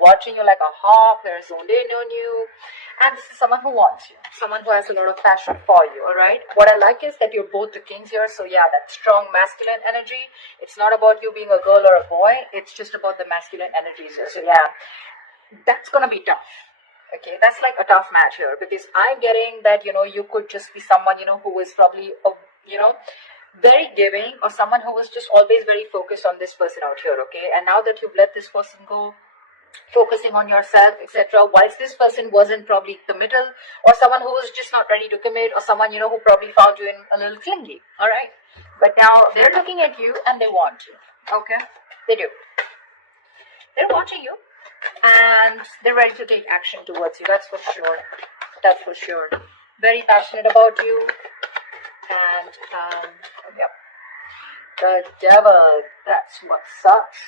watching you like a hawk. They're zoned in on you. And this is someone who wants you, someone who has a lot of passion for you, all right? What I like is that you're both the kings here. So yeah, that strong masculine energy. It's not about you being a girl or a boy. It's just about the masculine energies here. So yeah, that's going to be tough. Okay, that's like a tough match here, because I'm getting that, you could just be someone, who is probably, very giving, or someone who was just always very focused on this person out here, okay? And now that you've let this person go, focusing on yourself, etc., whilst this person wasn't probably committal, or someone who was just not ready to commit, or someone, who probably found you in a little clingy, all right? But now they're looking at you and they want you, okay? They do. They're watching you. And they're ready to take action towards you. That's for sure. That's for sure. Very passionate about you. And, yep. The devil. That's what sucks.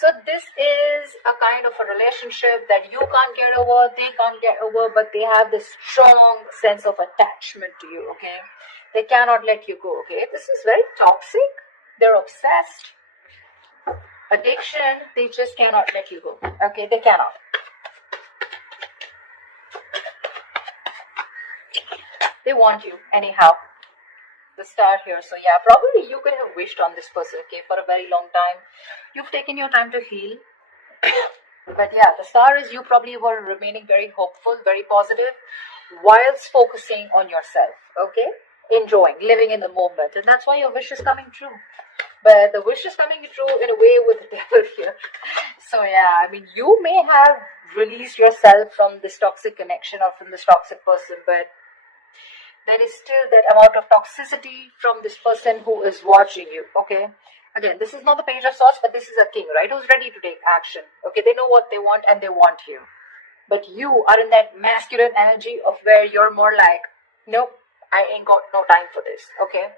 So this is a kind of a relationship that you can't get over, they can't get over, but they have this strong sense of attachment to you, okay? They cannot let you go, okay? This is very toxic. They're obsessed. Addiction, they just cannot let you go. Okay, they cannot. They want you anyhow. The star here. So yeah, probably you could have wished on this person, okay, for a very long time. You've taken your time to heal. But yeah, the star is you probably were remaining very hopeful, very positive, whilst focusing on yourself, okay? Enjoying, living in the moment. And that's why your wish is coming true. But the wish is coming true in a way with the devil here. So yeah, I mean, you may have released yourself from this toxic connection or from this toxic person, but there is still that amount of toxicity from this person who is watching you, okay? Again, this is not the Page of Swords, but this is a king, right? Who's ready to take action, okay? They know what they want and they want you. But you are in that masculine energy of where you're more like, nope, I ain't got no time for this, okay?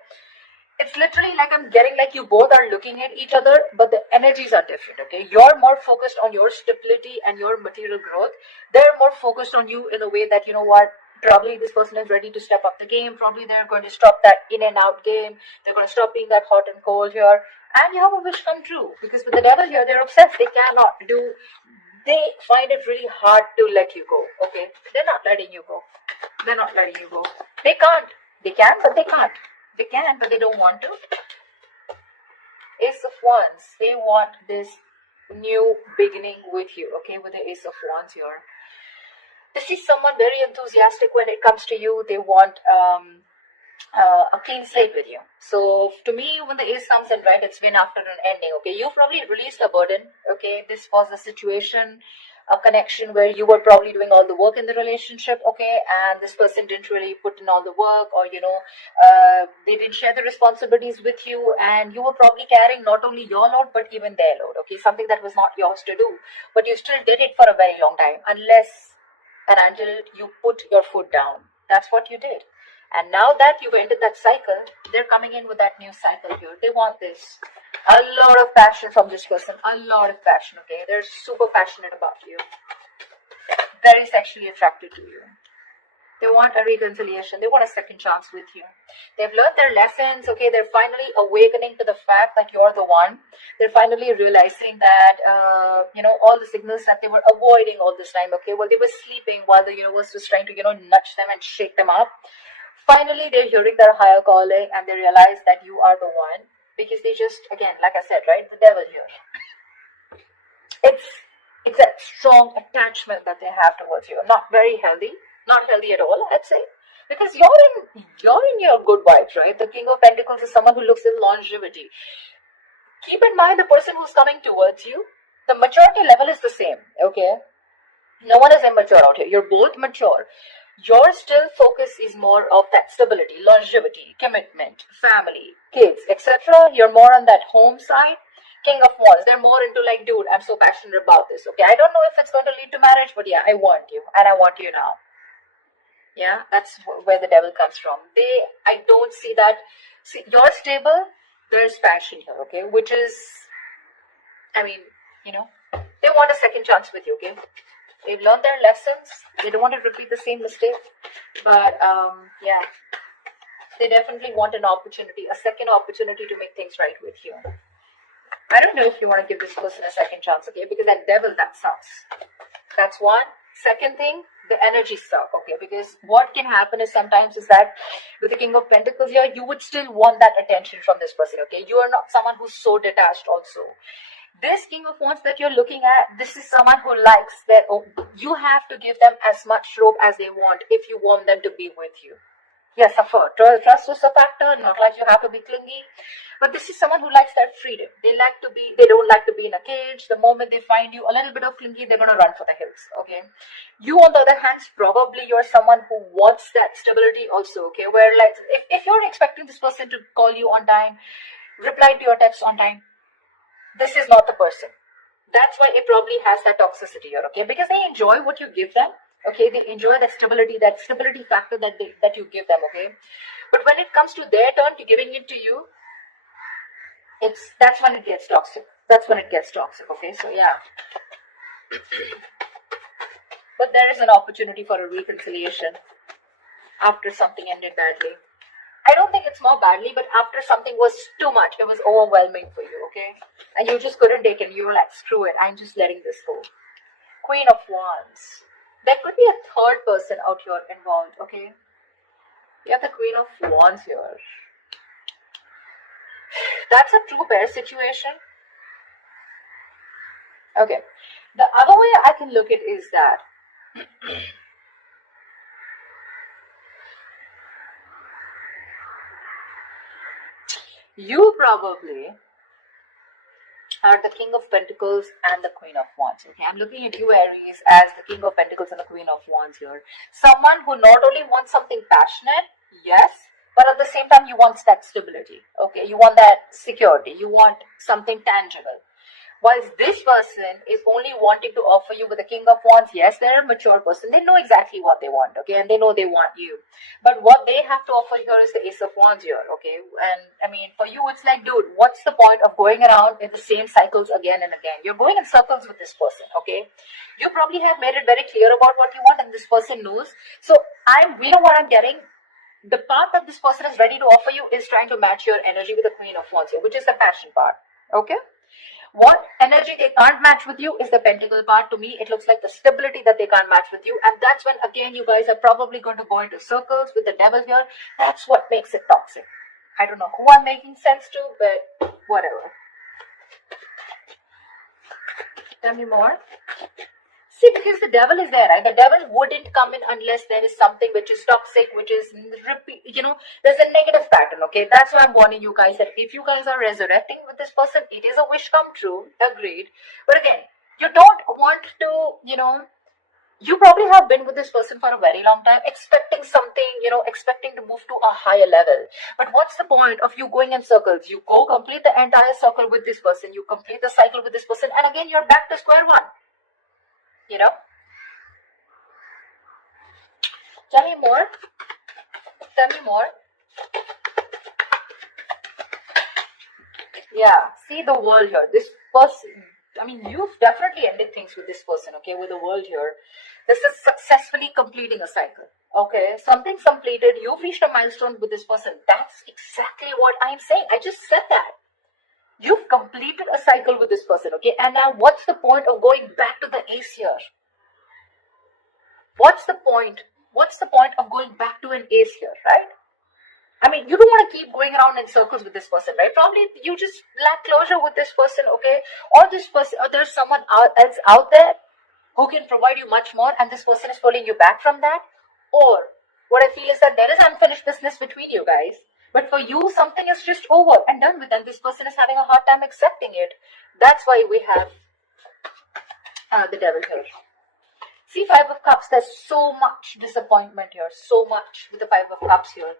It's literally like I'm getting like you both are looking at each other, but the energies are different, okay? You're more focused on your stability and your material growth. They're more focused on you in a way that, you know what, probably this person is ready to step up the game. Probably they're going to stop that in and out game. They're going to stop being that hot and cold here. And you have a wish come true. Because with the devil here, they're obsessed. They find it really hard to let you go, okay? They're not letting you go. They're not letting you go. They can't. They can, but they can't. They can, but they don't want to. Ace of Wands. They want this new beginning with you, okay? With the Ace of Wands here. This is someone very enthusiastic when it comes to you. They want a clean slate with you. So to me, when the Ace comes in, right, it's been after an ending, okay? You probably released a burden, okay? This was a situation, a connection where you were probably doing all the work in the relationship, okay, and this person didn't really put in all the work, or they didn't share the responsibilities with you, and you were probably carrying not only your load but even their load, okay, something that was not yours to do, but you still did it for a very long time, unless and until you put your foot down. That's what you did. And now that you've ended that cycle, they're coming in with that new cycle here. They want this. A lot of passion from this person. A lot of passion, okay? They're super passionate about you. Very sexually attracted to you. They want a reconciliation. They want a second chance with you. They've learned their lessons, okay? They're finally awakening to the fact that you're the one. They're finally realizing that, all the signals that they were avoiding all this time, okay? Well, they were sleeping while the universe was trying to, nudge them and shake them up. Finally, they're hearing their higher calling and they realize that you are the one. Because they just, again, like I said, right, the devil here. It's that strong attachment that they have towards you. Not very healthy. Not healthy at all, I'd say. Because you're in your good vibes, right? The King of Pentacles is someone who looks at longevity. Keep in mind the person who's coming towards you, the maturity level is the same, okay? No one is immature out here. You're both mature. Your still focus is more of that stability, longevity, commitment, family, kids, etc. You're more on that home side. King of Wands, they're more into like, dude, I'm so passionate about this, okay? I don't know if it's going to lead to marriage, but yeah, I want you, and I want you now. Yeah, that's where the devil comes from. I don't see that. See, you're stable, there's passion here, okay? Which is, they want a second chance with you, okay? They've learned their lessons. They don't want to repeat the same mistake. But, they definitely want an opportunity, a second opportunity to make things right with you. I don't know if you want to give this person a second chance, okay? Because that devil, that sucks. That's one. Second thing, the energy suck, okay? Because what can happen is sometimes is that with the King of Pentacles here, you would still want that attention from this person, okay? You are not someone who's so detached also. This King of Wands that you're looking at, this is someone who likes that. Oh, you have to give them as much rope as they want if you want them to be with you. Yes, of course. Trust is a factor, not like you have to be clingy. But this is someone who likes that freedom. They don't like to be in a cage. The moment they find you a little bit of clingy, they're going to run for the hills, okay? You, on the other hand, probably you're someone who wants that stability also, okay? Where, like, if you're expecting this person to call you on time, reply to your text on time, this is not the person. That's why it probably has that toxicity here, okay? Because they enjoy what you give them. Okay, they enjoy that stability factor that you give them, okay? But when it comes to their turn to giving it to you, that's when it gets toxic. Okay? So yeah. But there is an opportunity for a reconciliation after something ended badly. I don't think it's more badly, but after something was too much, it was overwhelming for you, okay? And you just couldn't take it. You were like, screw it, I'm just letting this go. Queen of Wands. There could be a third person out here involved, okay? You have the Queen of Wands here. That's a true pair situation. Okay. The other way I can look at it is that you probably are the King of Pentacles and the Queen of Wands. Okay, I'm looking at you, Aries, as the King of Pentacles and the Queen of Wands here. Someone who not only wants something passionate, yes, but at the same time you want that stability. Okay, you want that security. You want something tangible. Whilst this person is only wanting to offer you with the King of Wands, yes, they're a mature person. They know exactly what they want, okay? And they know they want you. But what they have to offer here is the Ace of Wands here, okay? And, I mean, for you, it's like, dude, what's the point of going around in the same cycles again and again? You're going in circles with this person, okay? You probably have made it very clear about what you want, and this person knows. So, you know what I'm getting? The part that this person is ready to offer you is trying to match your energy with the Queen of Wands here, which is the passion part, okay? What energy they can't match with you is the pentacle part. To me, it looks like the stability that they can't match with you. And that's when, again, you guys are probably going to go into circles with the devil here. That's what makes it toxic. I don't know who I'm making sense to, but whatever. Tell me more. See, because the devil is there, right? The devil wouldn't come in unless there is something which is toxic, which is, there's a negative pattern, okay? That's why I'm warning you guys that if you guys are resurrecting with this person, it is a wish come true, agreed. But again, you don't want to, you probably have been with this person for a very long time, expecting something, expecting to move to a higher level. But what's the point of you going in circles? You go complete the entire circle with this person, you complete the cycle with this person, and again, you're back to square one. Tell me more. Yeah, see the world here. This person, you've definitely ended things with this person, okay, with the world here. This is successfully completing a cycle, okay? Something's completed. You've reached a milestone with this person. That's exactly what I'm saying. I just said that. You've completed a cycle with this person, okay? And now what's the point of going back to the ace here? What's the point? What's the point of going back to an ace here, right? You don't want to keep going around in circles with this person, right? Probably you just lack closure with this person, okay? Or this person, or there's someone else out there who can provide you much more, and this person is pulling you back from that. Or what I feel is that there is unfinished business between you guys. But for you, something is just over and done with, and this person is having a hard time accepting it. That's why we have the devil here. See, Five of Cups, there's so much disappointment here. So much with the Five of Cups here.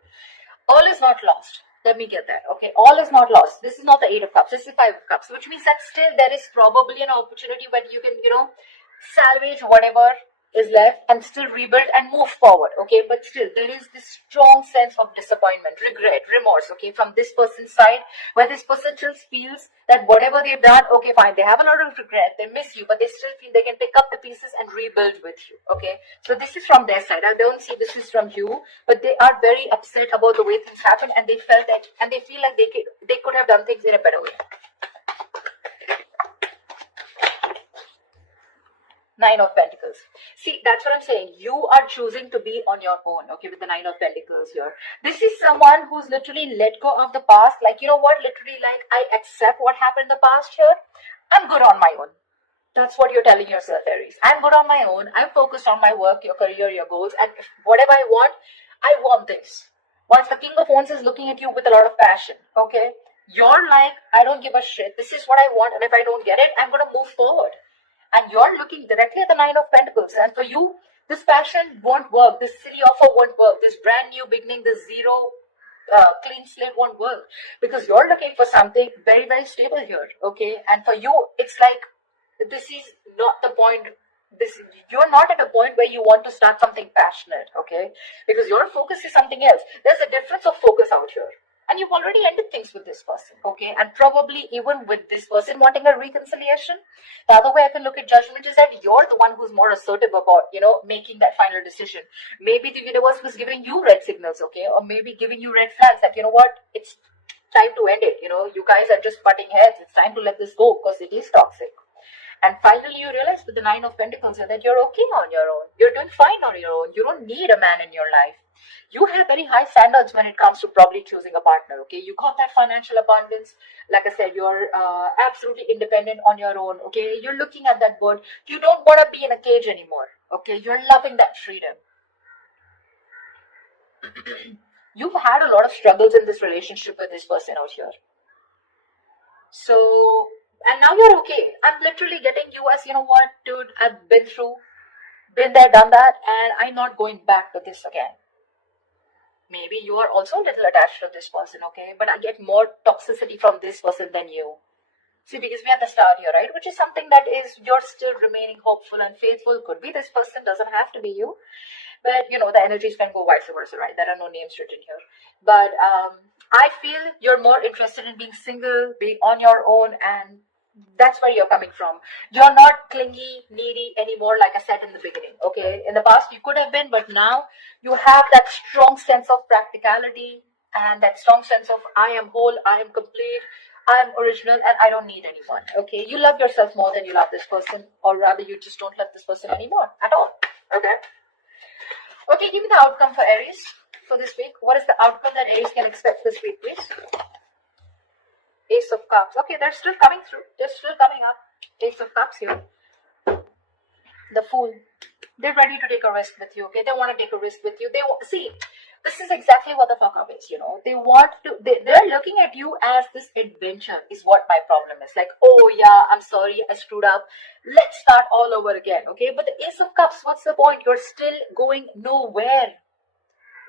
All is not lost. Let me get that, okay? All is not lost. This is not the Eight of Cups. This is the Five of Cups, which means that still there is probably an opportunity when you can, salvage whatever is left and still rebuild and move forward, okay? But still, there is this strong sense of disappointment, regret, remorse, okay, from this person's side, where this person still feels that whatever they've done, okay, fine, they have a lot of regret, they miss you, but they still feel they can pick up the pieces and rebuild with you, okay? So this is from their side. I don't see this is from you, but they are very upset about the way things happen, and they felt that, and they feel like they could have done things in a better way. Nine of Pentacles. See, that's what I'm saying. You are choosing to be on your own, okay, with the Nine of Pentacles here. This is someone who's literally let go of the past. Like, you know what, literally, like, I accept what happened in the past here. I'm good on my own. That's what you're telling yourself, Aries. I'm good on my own. I'm focused on my work, your career, your goals, and whatever I want this. Once the King of Wands is looking at you with a lot of passion, okay? You're like, I don't give a shit. This is what I want, and if I don't get it, I'm going to move forward. And you're looking directly at the Nine of Pentacles. And for you, this passion won't work. This silly offer won't work. This brand new beginning, this zero clean slate won't work. Because you're looking for something very, very stable here, okay? And for you, it's like, this is not the point. You're not at a point where you want to start something passionate, okay? Because your focus is something else. There's a difference of focus out here. And you've already ended things with this person, okay? And probably even with this person wanting a reconciliation, the other way I can look at judgment is that you're the one who's more assertive about, making that final decision. Maybe the universe was giving you red signals, okay? Or maybe giving you red flags that, you know what, it's time to end it. You guys are just butting heads. It's time to let this go because it is toxic. And finally, you realize with the Nine of Pentacles that you're okay on your own. You're doing fine on your own. You don't need a man in your life. You have very high standards when it comes to probably choosing a partner, okay? You got that financial abundance. Like I said, you're absolutely independent on your own, okay? You're looking at that bird. You don't want to be in a cage anymore, okay? You're loving that freedom. You've had a lot of struggles in this relationship with this person out here. So, and now you're okay. I'm literally getting you as, you know what, dude, I've been there, done that, and I'm not going back to this again. Maybe you are also a little attached to this person, okay? But I get more toxicity from this person than you. See, because we have the star here, right? Which is something that is, you're still remaining hopeful and faithful. Could be this person, doesn't have to be you. But, the energies can go vice versa, right? There are no names written here. But I feel you're more interested in being single, being on your own, and that's where you're coming from. You're not clingy, needy anymore, like I said in the beginning, okay? In the past, you could have been, but now you have that strong sense of practicality and that strong sense of I am whole, I am complete, I am original, and I don't need anyone, okay? You love yourself more than you love this person, or rather, you just don't love this person anymore at all, okay? Okay, give me the outcome for Aries for this week. What is the outcome that Aries can expect this week, please? Ace of Cups. Okay, they're still coming through. They're still coming up. Ace of Cups here. The Fool. They're ready to take a risk with you, okay? They want to take a risk with you. See, this is exactly what the fuck up is, they're looking at you as this adventure is what my problem is. Like, oh yeah, I'm sorry, I screwed up. Let's start all over again, okay? But the Ace of Cups, what's the point? You're still going nowhere.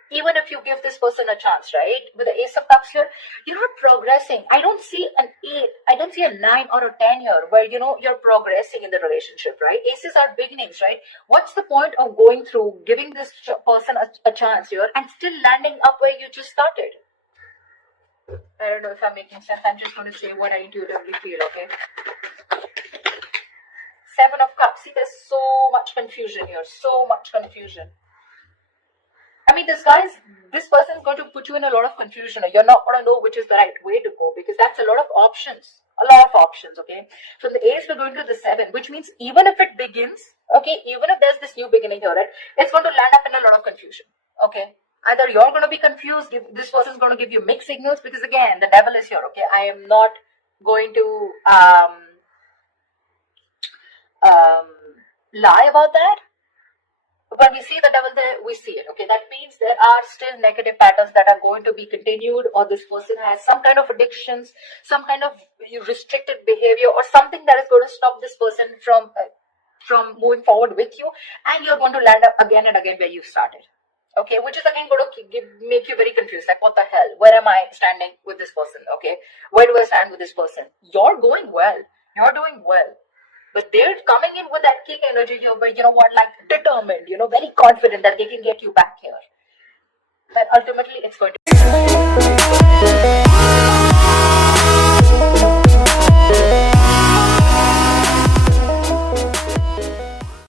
Even if you give this person a chance, right? With the Ace of Cups here, you're not progressing. I don't see an 8, I don't see a 9 or a 10 here where, you're progressing in the relationship, right? Aces are beginnings, right? What's the point of going through, giving this person a chance here and still landing up where you just started? I don't know if I'm making sense. I'm just going to say what I intuitively feel, okay? Seven of Cups. See, there's so much confusion here. So much confusion. I mean, this person is going to put you in a lot of confusion. You're not going to know which is the right way to go because that's a lot of options. A lot of options, okay? So the Ace, we're going to the 7, which means even if it begins, okay, even if there's this new beginning here, right, it's going to land up in a lot of confusion, okay? Either you're going to be confused, this person's going to give you mixed signals because, again, the devil is here, okay? I am not going to lie about that. When we see the devil there, we see it, okay? That means there are still negative patterns that are going to be continued, or this person has some kind of addictions, some kind of restricted behavior, or something that is going to stop this person from moving forward with you, and you're going to land up again and again where you started, okay? Which is again going to make you very confused, like what the hell? Where am I standing with this person, okay? Where do I stand with this person? You're going well. You're doing well. But they're coming in with that king energy here, where, like determined, very confident that they can get you back here. But ultimately, it's going to